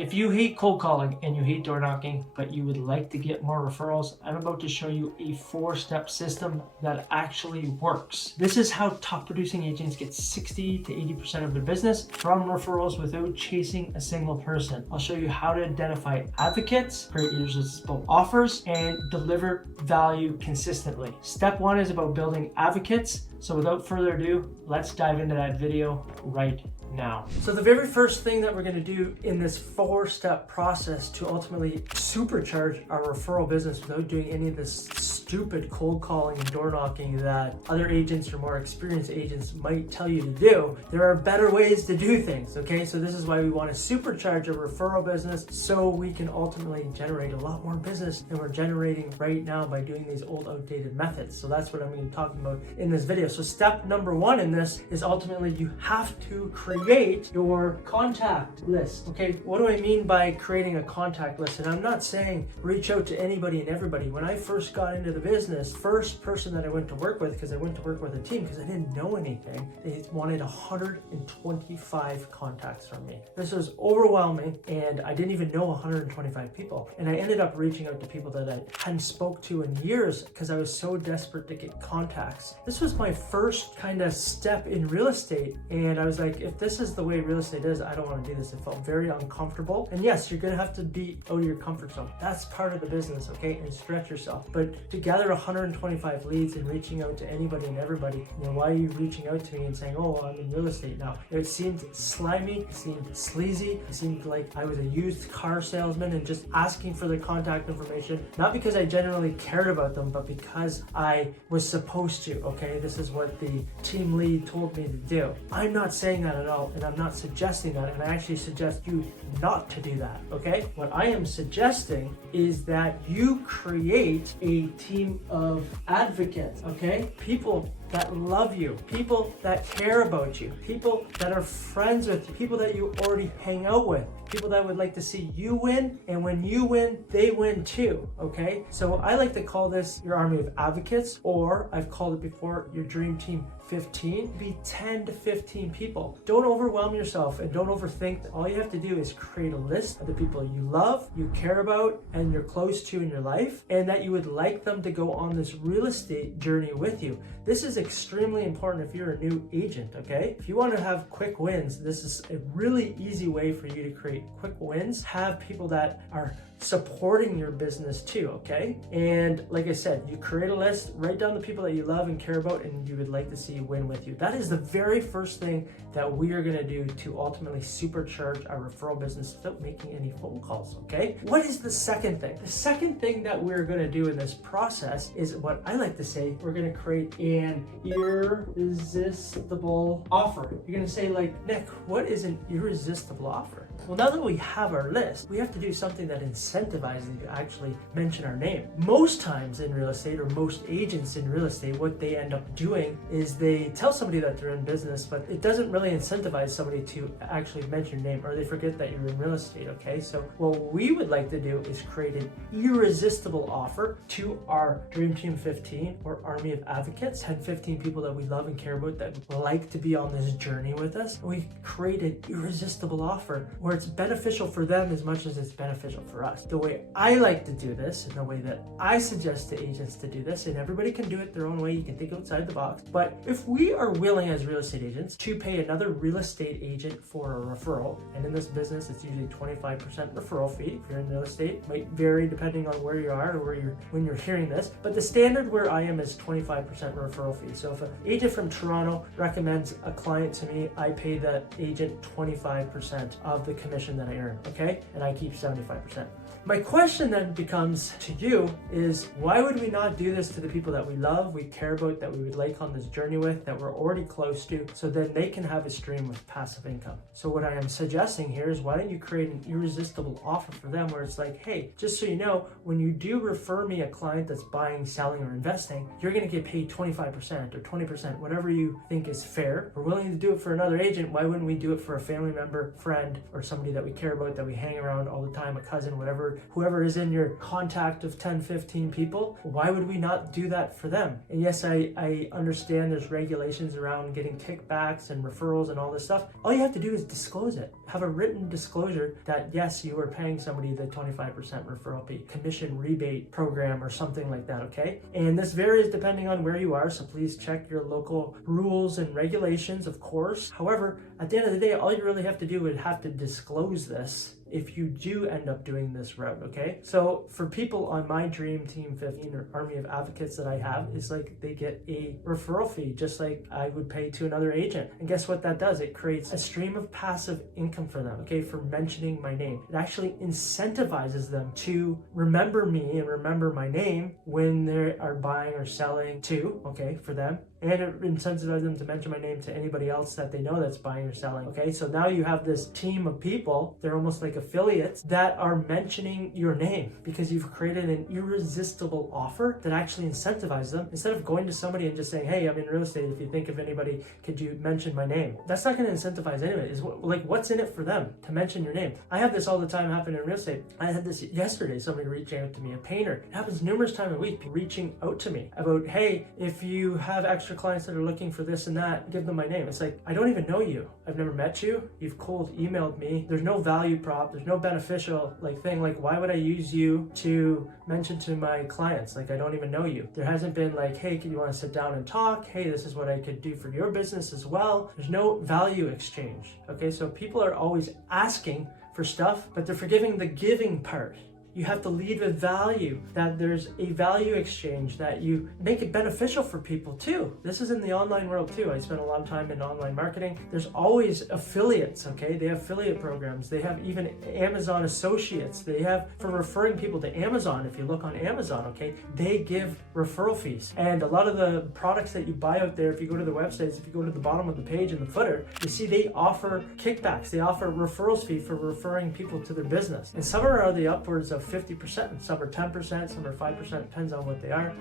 If you hate cold calling and you hate door knocking, but you would like to get more referrals, I'm about to show you a 4-step system that actually works. This is how top producing agents get 60 to 80% of their business from referrals without chasing a single person. I'll show you how to identify advocates, create irresistible offers, and deliver value consistently. Step 1 is about building advocates. So without further ado, let's dive into that video right now. So the very first thing that we're going to do in this 4-step process to ultimately supercharge our referral business without doing any of this stupid cold calling and door knocking that other agents or more experienced agents might tell you to do, there are better ways to do things, okay? So this is why we want to supercharge our referral business so we can ultimately generate a lot more business than we're generating right now by doing these old outdated methods. So that's what I'm going to be talking about in this video. So step number 1 in this is ultimately you have to create your contact list. Okay, what do I mean by creating a contact list? And I'm not saying reach out to anybody and everybody. When I first got into the business, first person that I went to work with, because I went to work with a team because I didn't know anything, they wanted 125 contacts from me. This was overwhelming, and I didn't even know 125 people. And I ended up reaching out to people that I hadn't spoke to in years because I was so desperate to get contacts. This was my first kind of step in real estate, and I was like, if this is the way real estate is, I don't want to do this. It felt very uncomfortable. And yes, you're gonna have to be out of your comfort zone. That's part of the business, okay? And stretch yourself. But to gather 125 leads and reaching out to anybody and everybody, why are you reaching out to me and saying, oh, I'm in real estate now? It seemed slimy, it seemed sleazy, it seemed like I was a used car salesman and just asking for their contact information, not because I genuinely cared about them, but because I was supposed to, okay? This is what the team lead told me to do. I'm not saying that at all, and I'm not suggesting that, and I actually suggest you not to do that, okay? What I am suggesting is that you create a team of advocates, okay? People that love you, people that care about you, people that are friends with you, people that you already hang out with, people that would like to see you win, and when you win, they win too, okay? So I like to call this your army of advocates, or I've called it before your dream team 15. Be 10 to 15 people. Don't overwhelm yourself and don't overthink. All you have to do is create a list of the people you love, you care about, and you're close to in your life, and that you would like them to go on this real estate journey with you. This is extremely important if you're a new agent, okay? If you want to have quick wins, this is a really easy way for you to create quick wins. Have people that are supporting your business too, okay? And like I said, you create a list, write down the people that you love and care about and you would like to see win with you. That is the very first thing that we are gonna do to ultimately supercharge our referral business without making any phone calls, okay? What is the second thing? The second thing that we're gonna do in this process is what I like to say, we're gonna create an irresistible offer. You're gonna say like, Nick, what is an irresistible offer? Well, now that we have our list, we have to do something that incentivizes you to actually mention our name. Most times in real estate, or most agents in real estate, what they end up doing is they tell somebody that they're in business, but it doesn't really incentivize somebody to actually mention your name, or they forget that you're in real estate, okay? So what we would like to do is create an irresistible offer to our Dream Team 15 or Army of Advocates, 10, 15 people that we love and care about that would like to be on this journey with us. We create an irresistible offer where it's beneficial for them as much as it's beneficial for us. The way I like to do this, and the way that I suggest to agents to do this, and everybody can do it their own way, you can think outside the box, but if we are willing as real estate agents to pay another real estate agent for a referral, and in this business it's usually 25% referral fee. If you're in real estate, it might vary depending on where you are or when you're hearing this, but the standard where I am is 25% referral fee. So if an agent from Toronto recommends a client to me, I pay that agent 25% of the commission that I earn, okay? And I keep 75%. My question then becomes to you is, why would we not do this to the people that we love, we care about, that we would like on this journey with, that we're already close to, so then they can have a stream of passive income? So what I am suggesting here is, why don't you create an irresistible offer for them where it's like, hey, just so you know, when you do refer me a client that's buying, selling, or investing, you're gonna get paid 25%. 10% or 20%, whatever you think is fair. We're willing to do it for another agent. Why wouldn't we do it for a family member, friend, or somebody that we care about, that we hang around all the time, a cousin, whatever, whoever is in your contact of 10, 15 people? Why would we not do that for them? And yes, I understand there's regulations around getting kickbacks and referrals and all this stuff. All you have to do is disclose it. Have a written disclosure that yes, you are paying somebody the 25% referral fee, commission rebate program or something like that, okay? And this varies depending on where you are, so please check your local rules and regulations, of course. However, at the end of the day, all you really have to do is have to disclose this if you do end up doing this route, okay? So for people on my Dream Team 15 or army of advocates that I have, is like they get a referral fee just like I would pay to another agent. And guess what that does? It creates a stream of passive income for them, okay, for mentioning my name. It actually incentivizes them to remember me and remember my name when they are buying or selling too, okay, for them. And it incentivizes them to mention my name to anybody else that they know that's buying or selling, okay? So now you have this team of people, they're almost like affiliates, that are mentioning your name because you've created an irresistible offer that actually incentivizes them. Instead of going to somebody and just saying, hey, I'm in real estate, if you think of anybody, could you mention my name? That's not gonna incentivize anybody. It's like, what's in it for them to mention your name? I have this all the time happen in real estate. I had this yesterday, somebody reaching out to me, a painter. It happens numerous times a week, reaching out to me about, hey, if you have extra clients that are looking for this and that, give them my name. It's like, I don't even know you. I've never met you. You've cold emailed me. There's no value prop. There's no beneficial thing. Like, why would I use you to mention to my clients? Like, I don't even know you. There hasn't been like, hey, can you want to sit down and talk? Hey, this is what I could do for your business as well. There's no value exchange. Okay, so people are always asking for stuff, but they're forgetting the giving part. You have to lead with value, that there's a value exchange, that you make it beneficial for people too. This is in the online world too. I spent a lot of time in online marketing. There's always affiliates, okay? They have affiliate programs. They have even Amazon associates. They have, for referring people to Amazon, if you look on Amazon, okay, they give referral fees. And a lot of the products that you buy out there, if you go to the websites, if you go to the bottom of the page in the footer, you see they offer kickbacks. They offer referrals fee for referring people to their business. And some are the upwards of 50%, some are 10%, some are 5%, depends on what they are.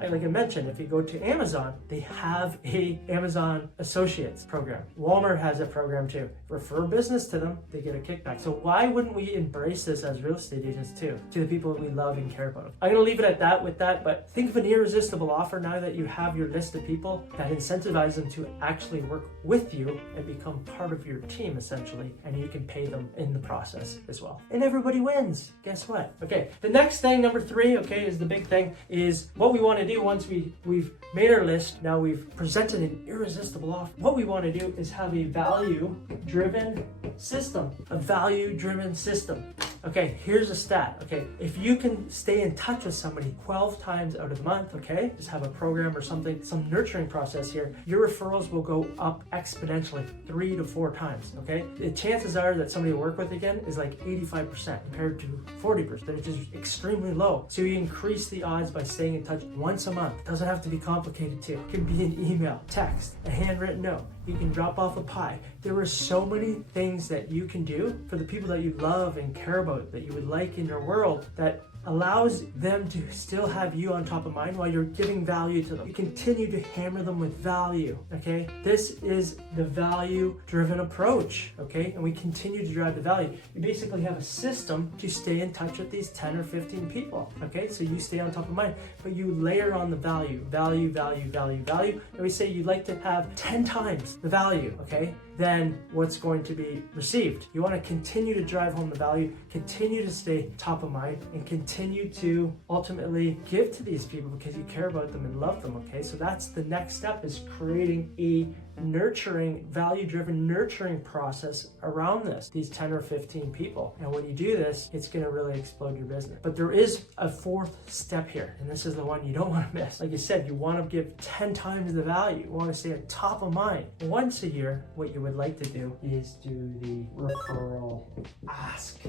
Like I mentioned, if you go to Amazon, they have a Amazon Associates program. Walmart has a program too. Refer business to them, they get a kickback. So why wouldn't we embrace this as real estate agents too, to the people that we love and care about? I'm gonna leave it at that with that, but think of an irresistible offer now that you have your list of people that incentivize them to actually work with you and become part of your team essentially, and you can pay them in the process as well. And everybody wins. Guess what? Okay, the next thing, number 3, okay, is the big thing, is what we want to do once we've made our list. Now we've presented an irresistible offer. What we want to do is have a value-driven system. A value-driven system. Okay, here's a stat. Okay, if you can stay in touch with somebody 12 times out of the month, okay, just have a program or something, some nurturing process here, your referrals will go up exponentially 3 to 4 times, okay? The chances are that somebody will work with again is like 85% compared to 40%, which is extremely low. So you increase the odds by staying in touch once a month. It doesn't have to be complicated too. It can be an email, text, a handwritten note. You can drop off a pie. There are so many things that you can do for the people that you love and care about, that you would like in your world, that allows them to still have you on top of mind while you're giving value to them. You continue to hammer them with value, okay? This is the value-driven approach, okay? And we continue to drive the value. You basically have a system to stay in touch with these 10 or 15 people, okay? So you stay on top of mind, but you layer on the value, value, value, value, value. And we say you'd like to have 10 times the value, okay, than what's going to be received. You want to continue to drive home the value, continue to stay top of mind, and continue to ultimately give to these people because you care about them and love them, okay? So that's the next step, is creating a nurturing, value-driven nurturing process around this, these 10 or 15 people. And when you do this, it's going to really explode your business. But there is a 4th step here, and this is the one you don't want to miss. Like I said, you want to give 10 times the value. You want to stay at top of mind. Once a year, what you would like to do is do the referral ask.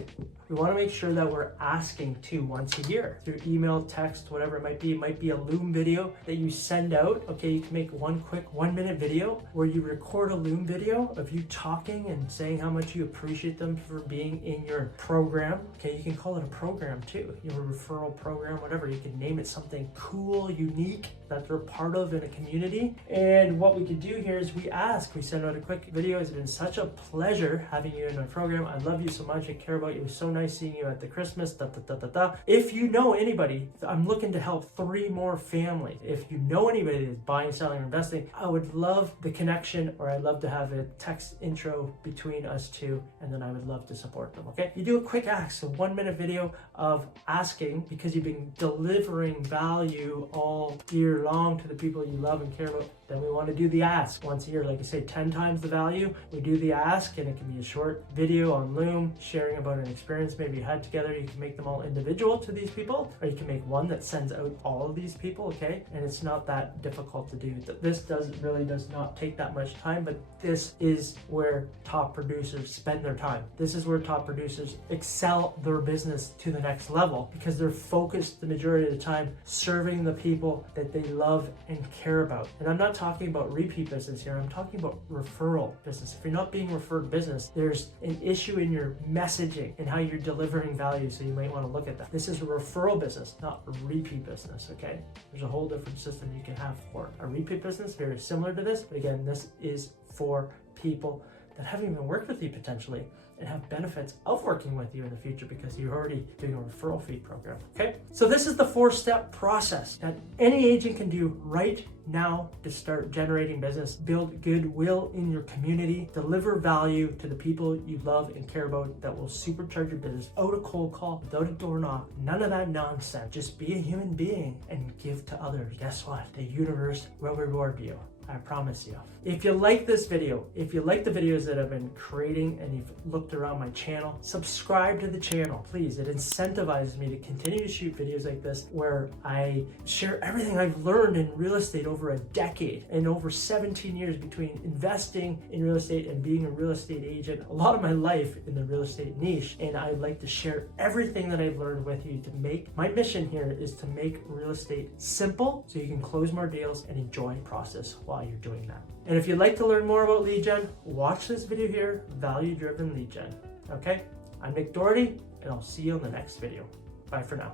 We want to make sure that we're asking too once a year through email, text, whatever it might be. It might be a Loom video that you send out. Okay, you can make one quick 1-minute video where you record a Loom video of you talking and saying how much you appreciate them for being in your program. Okay, you can call it a program too, your referral program, whatever. You can name it something cool, unique that they're part of in a community. And what we could do here is we send out a quick video. It's been such a pleasure having you in my program. I love you so much. I care about you. It was so nice seeing you at the Christmas, If you know anybody, I'm looking to help 3 more families. If you know anybody that's buying, selling, or investing, I would love the connection, or I'd love to have a text intro between us two, and then I would love to support them, okay? You do a quick ask, a 1-minute video of asking because you've been delivering value all year long to the people you love and care about. Then we want to do the ask once a year, like I say, 10 times the value. We do the ask, and it can be a short video on Loom sharing about an experience maybe you had together. You can make them all individual to these people, or you can make one that sends out all of these people, okay? And it's not that difficult to do. This really does not take that much time, but this is where top producers spend their time. This is where top producers excel their business to the next level because they're focused the majority of the time serving the people that they love and care about. And I'm not talking about repeat business here. I'm talking about referral business. If you're not being referred business, there's an issue in your messaging and how you're delivering value. So you might want to look at that. This is a referral business, not a repeat business, okay? There's a whole different system you can have for a repeat business, very similar to this. But again, this is for people that haven't even worked with you potentially and have benefits of working with you in the future because you're already doing a referral fee program, okay? So this is the 4-step process that any agent can do right now to start generating business, build goodwill in your community, deliver value to the people you love and care about that will supercharge your business without a cold call, without a door knock, none of that nonsense. Just be a human being and give to others. Guess what? The universe will reward you. I promise you. If you like this video, if you like the videos that I've been creating and you've looked around my channel, subscribe to the channel, please. It incentivizes me to continue to shoot videos like this where I share everything I've learned in real estate over a decade and over 17 years between investing in real estate and being a real estate agent, a lot of my life in the real estate niche. And I'd like to share everything that I've learned with you to make, my mission here is to make real estate simple so you can close more deals and enjoy the process while you're doing that. And if you'd like to learn more about lead gen, watch this video here, Value Driven Lead Gen. Okay? I'm Nick Doherty, and I'll see you in the next video. Bye for now.